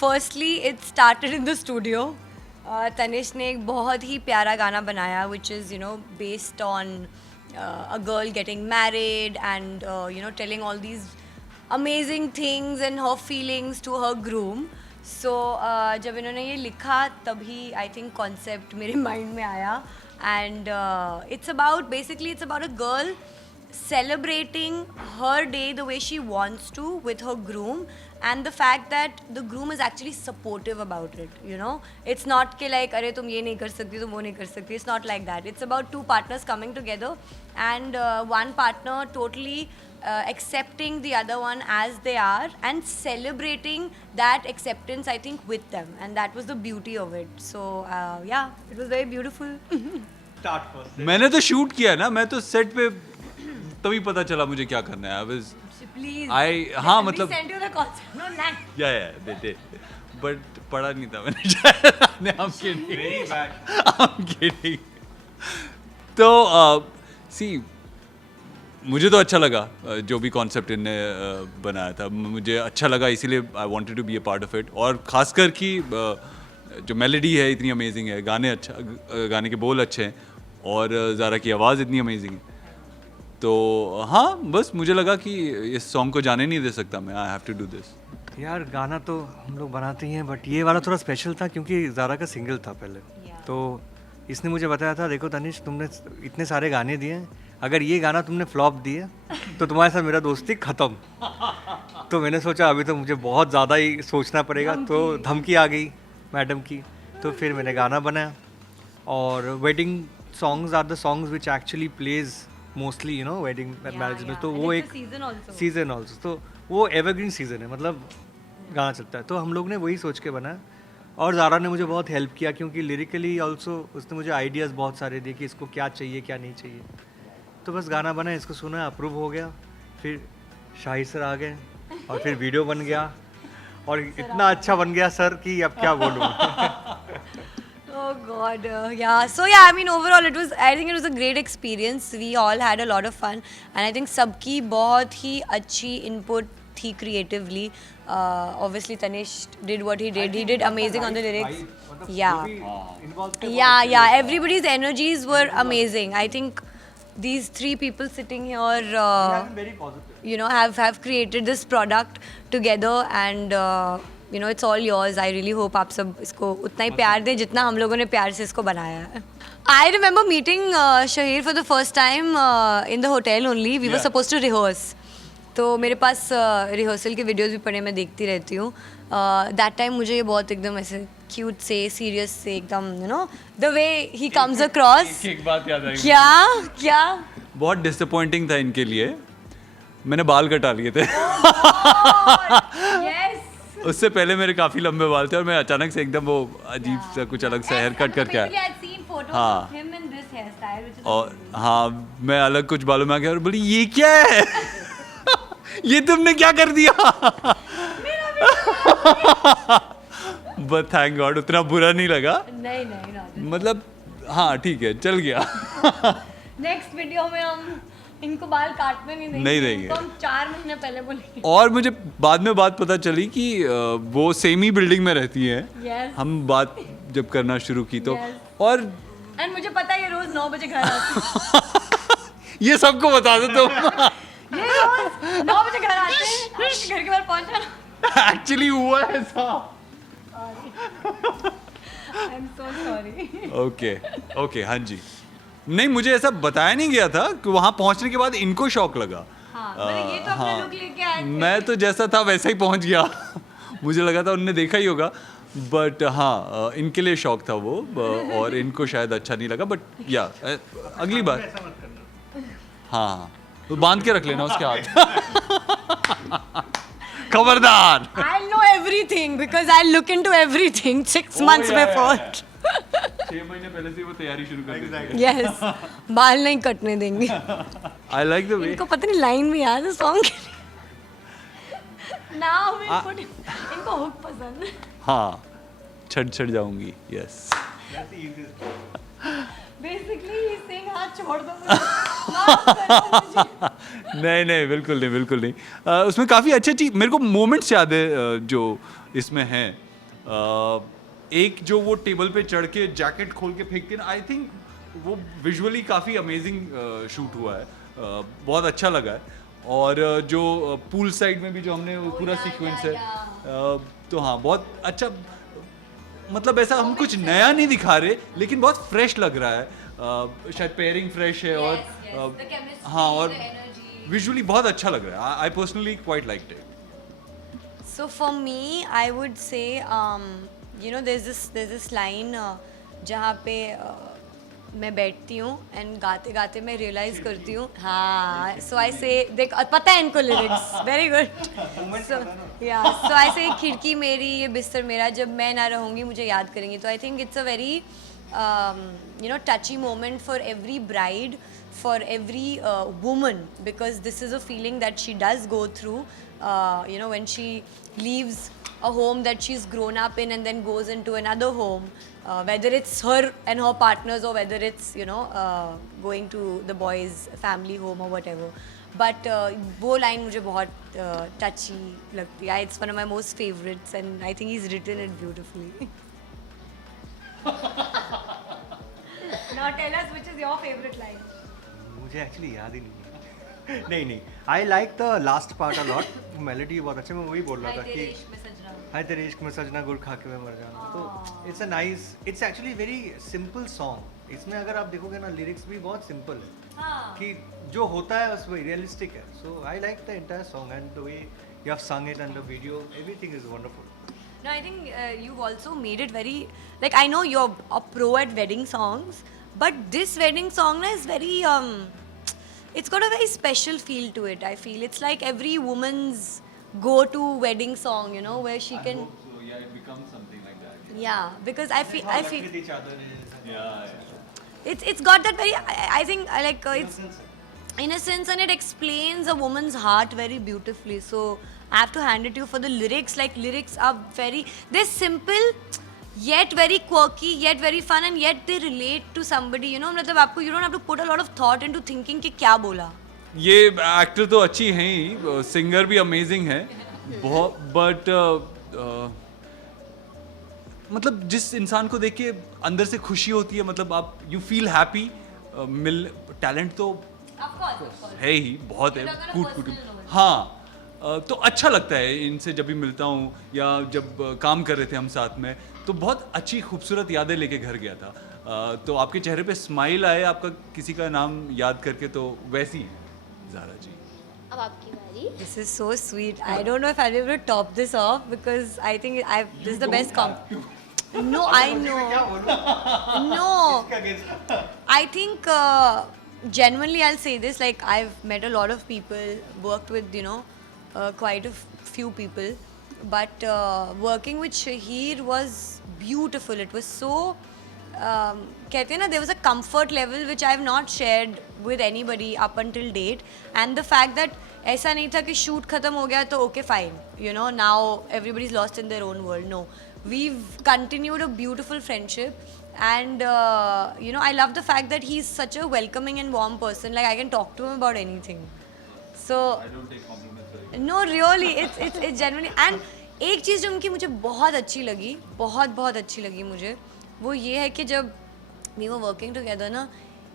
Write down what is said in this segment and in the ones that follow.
Firstly it started in the studio. Tanishk ने एक बहुत ही प्यारा गाना बनाया which is based on a girl getting married and telling all these amazing things and her feelings to her groom. So जब इन्होंने ये लिखा तभी I think concept मेरे mind में आया. And it's about a girl celebrating her day the way she wants to with her groom, and the fact that the groom is actually supportive about it. It's not कि like अरे तुम ये नहीं कर सकती तुम वो नहीं कर सकती. It's not like that. It's about two partners coming together and one partner totally accepting the other one as they are and celebrating that acceptance, I think, with them, and that was the beauty of it. So yeah, it was very beautiful. मैंने तो shoot किया ना, मैं तो set पे तभी पता चला मुझे क्या करना है. Please. हाँ मतलब. Send you the concept. No, not. Yeah, they did. But पढ़ा नहीं था मैंने. I'm kidding. I'm kidding. तो see, मुझे तो अच्छा लगा जो भी कॉन्सेप्ट इनने बनाया था. मुझे अच्छा लगा इसीलिए I wanted to be a part of it. और खासकर कि जो मेलोडी है इतनी अमेजिंग है, गाने के बोल अच्छे हैं और ज़ारा की आवाज़ इतनी अमेजिंग है. तो हाँ, बस मुझे लगा कि इस सॉन्ग को जाने नहीं दे सकता मैं. I have to do this. यार गाना तो हम लोग बनाते ही हैं, बट ये वाला थोड़ा स्पेशल था क्योंकि ज़ारा का सिंगल था पहले. तो इसने मुझे बताया था, देखो तनिष्क तुमने इतने सारे गाने दिए, अगर ये गाना तुमने फ्लॉप दिए तो तुम्हारे साथ मेरा दोस्ती ख़त्म. तो मैंने सोचा अभी तो मुझे बहुत ज़्यादा ही सोचना पड़ेगा. तो धमकी आ गई मैडम की. तो फिर मैंने गाना बनाया. और wedding songs are the songs which actually plays mostly wedding marriage में. तो वो एक सीजन ऑल्सो, तो वो एवरग्रीन सीजन है, मतलब गाना चलता है. तो हम लोग ने वही सोच के बनाया. और ज़ारा ने मुझे बहुत हेल्प किया क्योंकि लिरिकली ऑल्सो उसने मुझे आइडियाज़ बहुत सारे दिए कि इसको क्या चाहिए क्या नहीं चाहिए. तो बस गाना बना, इसको सुना, अप्रूव हो गया. फिर शाहिद सर आ गए और फिर वीडियो बन गया और इतना अच्छा बन गया सर कि अब क्या बोलूँ. Oh God, yeah. So yeah, I mean overall I think it was a great experience. We all had a lot of fun, and I think सबकी बहुत ही अच्छी input थी creatively. Obviously Tanish did what he did. He did amazing on the lyrics. Yeah. Everybody's energies were amazing. I think these three people sitting here, have created this product together, and it's all yours. I really hope आप सब इसको उतना ही प्यार दें जितना हम लोगों ने प्यार से इसको बनाया है. I remember meeting Shahir for the first time in the hotel only. We were supposed to rehearse. तो मेरे पास रिहर्सल के वीडियोस भी पड़े, मैं देखती रहती हूँ. दैट टाइम मुझे ये बहुत एकदम ऐसे क्यूट से सीरियस से एकदम the way he comes across. एक बात याद आई. क्या बहुत डिसअपॉइंटिंग था इनके लिए. मैंने बाल कटा लिए थे. yes. उससे पहले मेरे काफ़ी लंबे बाल थे और मैं अचानक से एकदम वो अजीब सा कुछ अलग सा हेयर कट करके आया. हाँ. और हाँ, मैं अलग कुछ बालों में आ गया और बोली ये क्या है. ये तुमने क्या कर दिया. बट थैंक गॉड उतना बुरा नहीं लगा. नहीं मतलब हाँ ठीक है, चल गया. नेक्स्ट वीडियो में हम इनको बाल काटने नहीं देंगे. हम 4 महीने पहले बोलेंगे. और मुझे बाद में बात पता चली कि वो सेम ही बिल्डिंग में रहती हैं. yes. हम बात जब करना शुरू की तो yes. और मुझे पता है ये रोज 9 बजे घर आते. ये सबको बता दो तुम. ये रोज 9 बजे घर आते हैं. घर के बाहर पहुंचा. एक्चुअली हुआ है ऐसा. I am so sorry. Okay हाँ जी. नहीं, मुझे ऐसा बताया नहीं गया था कि वहाँ पहुँचने के बाद इनको शौक लगा. ये तो अपना लुक लेके आए थे. मैं तो जैसा था वैसा ही पहुँच गया. मुझे लगा था उनने देखा ही होगा, बट हाँ इनके लिए शौक था वो. और इनको शायद अच्छा नहीं लगा, बट या अगली बार हाँ तो बांध के रख लेना उसके हाथ. खबरदार. I'll know everything because I'll look into everything 6 months before. 6 महीने पहले से वो तैयारी शुरू कर देंगे. Yes. बाल नहीं कटने देंगे. I like the way. इनको पता नहीं लाइन भी याद है सॉन्ग की. Now we put इनको हुक पसंद. हाँ छड़ जाऊंगी. Yes. Basically he's saying हाँ छोड़ दो मुझे, माफ कर दो मुझे। नहीं बिल्कुल नहीं उसमें काफ़ी अच्छी अच्छी मेरे को मोमेंट्स याद है जो इसमें हैं एक जो वो टेबल पे चढ़ के जैकेट खोल के फेंकते हैं आई थिंक वो विजुअली काफ़ी अमेजिंग शूट हुआ है बहुत अच्छा लगा है और जो पूल साइड में भी जो हमने वो पूरा सीक्वेंस है तो हाँ बहुत अच्छा मतलब ऐसा हम कुछ नया नहीं दिखा रहे लेकिन बहुत फ्रेश लग रहा है शायद पेयरिंग फ्रेश है और हाँ और विजुअली बहुत अच्छा लग रहा है I personally quite liked it So for me, I would say, you know, there's this line जहाँ पे मैं बैठती हूँ एंड गाते गाते मैं रियलाइज करती हूँ हाँ सो आई से देख पता है इनको लिरिक्स वेरी गुड सो आई से खिड़की मेरी ये बिस्तर मेरा जब मैं ना रहूँगी मुझे याद करेंगे तो I think it's a very you know touchy moment for every bride for every woman because this is a feeling that she does go through you know when she leaves a home that she's grown up in and then goes into another home whether it's her and her partners or whether it's you know going to the boys family home or whatever but वो line मुझे बहुत touchy लगती है it's one of my most favorites and I think he's written it beautifully now tell us which is your favorite line मुझे actually याद ही नहीं है नहीं आई like the last part a lot melody बहुत अच्छा मैं वही बोल रहा था कि हाय तेरे इश्क में सजना गुड़ खा के मैं मर जाऊँ तो it's a nice it's actually very simple song इसमें अगर आप देखोगे ना लिरिक्स भी बहुत सिंपल है कि जो होता है उसमें रियलिस्टिक है so I like the entire song and the way you have सung it and the video everything is wonderful. No, I think you've also made it very like I know you're a pro at wedding songs, but this wedding song is very it's got a very special feel to it. I feel it's like every woman's go-to wedding song, you know, where she can. so yeah it becomes something like that Yeah, because I feel yeah it's got that very. I think I like it's innocence and it explains a woman's heart very beautifully. So I have to hand it to you for the lyrics. Like lyrics are very they're simple yet very quirky yet very fun and yet they relate to somebody. You know, मतलब आपको you don't have to put a lot of thought into thinking कि क्या बोला. ये actor तो अच्छी हैं ही singer भी अमेजिंग है बहुत बट मतलब जिस इंसान को देख के अंदर से खुशी होती है मतलब आप you feel happy mill talent तो Of course. है ही बहुत है You're not gonna कूट कूट personal know it. हाँ तो अच्छा लगता है इनसे जब भी मिलता हूँ या जब काम कर रहे थे हम साथ में तो बहुत अच्छी खूबसूरत यादें लेके घर गया था तो आपके चेहरे पे स्माइल आए आपका किसी का नाम याद करके तो वैसी ज़ारा जी अब आपकी बारी This is so sweet. I don't know if I'll be able to top this off because I think this is the best No, I know. No. I think genuinely I'll say this, like I've met a lot of people, worked with, you know, quite a few people. But working with Shahir was beautiful. It was so, कहते हैं ना, there was a comfort level which I have not shared with anybody up until date. And the fact that ऐसा नहीं था कि shoot खत्म हो गया तो okay fine, you know, now everybody's lost in their own world. No, we've continued a beautiful friendship. And you know, I love the fact that he's such a welcoming and warm person. Like I can talk to him about anything. So I don't take compliments very well. no, really, it's genuinely. And एक चीज़ जो उनकी मुझे बहुत अच्छी लगी, बहुत अच्छी लगी मुझे, वो ये है कि जब we were working together ना,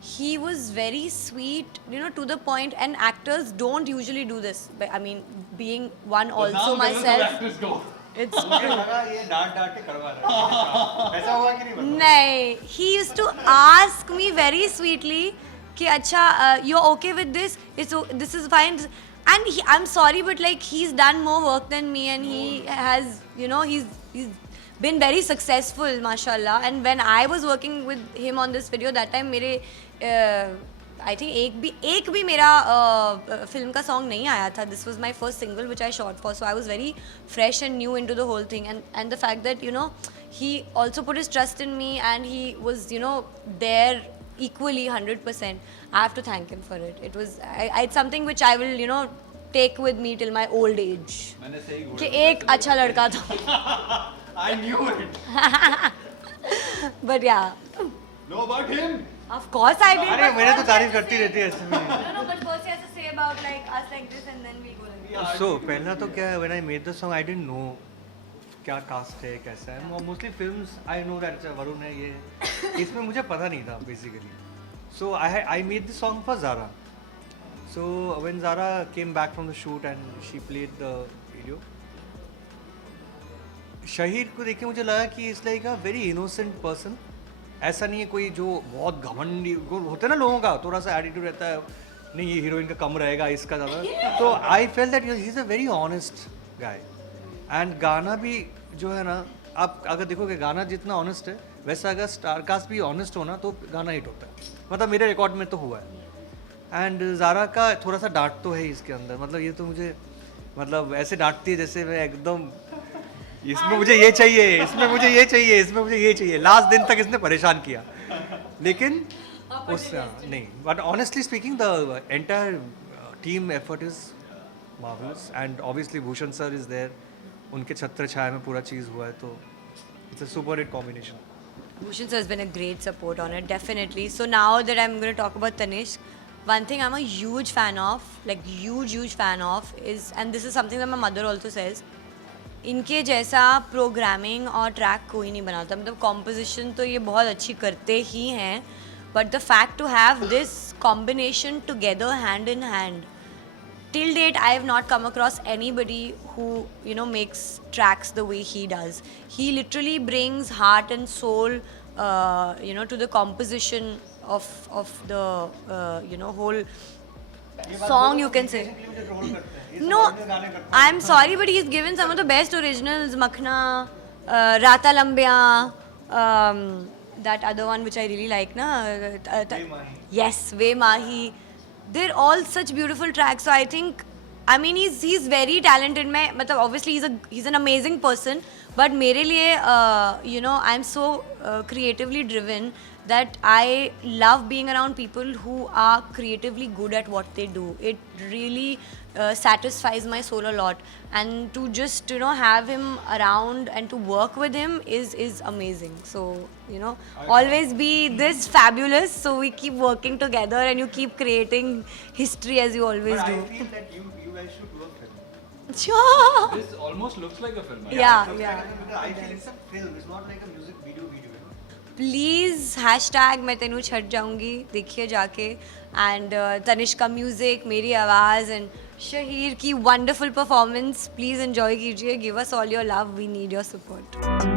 he was very sweet, you know, to the point. And actors don't usually do this. But I mean, being one also myself. It's true. ये डांट के करवा रहा है ऐसा हुआ कि नहीं बता नहीं, he used to ask me very sweetly कि अच्छा you're okay with this? This is fine. And I'm sorry, but like he's done more work than me, and he has, you know, he's been very successful, mashallah. And when I was working with him on this video, that time मेरे I think एक भी मेरा film का song नहीं आया था. This was my first single which I shot for, so I was very fresh and new into the whole thing. And the fact that, you know, he also put his trust in me and he was, you know, there equally 100%. I have to thank him for it. It was it's something which I will, you know, take with me till my old age. मैंने सही कि एक अच्छा लड़का था. I knew it. But yeah. Know about him? Of course I did. अरे but मैंने तो first तारीफ he has to करती say- रहती है ऐसे में. No, but first he has to say about like us like this and then we'll go like this. So पहला तो क्या है, when I made the song I didn't know क्या कास्ट है कैसा है. Mostly films I know that Varun है ये, इसमें मुझे पता नहीं था basically. So I made the song for Zara. So when Zara came back from the shoot and she played the video, Shaheer को देख के मुझे लगा कि it's like a very innocent person. ऐसा नहीं है कोई जो बहुत घमंडी होते हैं ना लोगों का, थोड़ा सा एटीट्यूड रहता है, नहीं ये हीरोइन का कम रहेगा इसका ज़्यादा. तो I felt that he is a very honest guy. And गाना भी जो है ना, आप अगर देखोगे गाना जितना ऑनेस्ट है वैसा अगर स्टारकास्ट भी ऑनेस्ट हो ना तो गाना हिट होता है. मतलब मेरे रिकॉर्ड में तो हुआ है. एंड ज़ारा का थोड़ा सा डांट तो है इसके अंदर. मतलब ये तो मुझे मतलब ऐसे डांटती है जैसे मैं एकदम इसमें मुझे ये चाहिए, इसमें मुझे ये चाहिए, इसमें मुझे ये चाहिए. लास्ट दिन तक इसने परेशान किया. लेकिन उस नहीं, but honestly speaking the entire team effort is marvellous. And obviously Bhushan sir is there, उनके छत्र छाया में पूरा चीज़ हुआ है, तो it's a super hit combination. Bhushan sir has been a great support on it, definitely. So now that I'm going to talk about Tanishq, one thing I'm a huge fan of, like huge fan of, is, and this is something that my mother also says, इनके जैसा programming और track कोई नहीं बनाता. मतलब composition तो ये बहुत अच्छी करते ही हैं, but the fact to have this combination together hand in hand, till date I have not come across anybody who, you know, makes tracks the way he does. He literally brings heart and soul, you know, to the composition of the you know, whole song, you can say. No, I'm sorry, but he's given some of the best originals. Makhna, Rata Lambya, that other one which I really like, na? Yes, Ve Mahi. They're all such beautiful tracks. So I think, I mean, he's very talented. मैं मतलब obviously he's an amazing person. But मेरे लिए, you know, I'm so creatively driven that I love being around people who are creatively good at what they do. It really satisfies my soul a lot. And to just, you know, have him around and to work with him is amazing. So, you know, always be this fabulous. So we keep working together and you keep creating history as you always do. feel that you guys should work with me. Sure. This almost looks like a film. Yeah. Because I feel it's a film, it's not like a music video. Please hashtag मैं तेनू छट जाऊंगी, देखिए जाके. And Tanishq का music, मेरी आवाज़ and Shaheer की wonderful performance please enjoy कीजिए. Give us all your love, we need your support.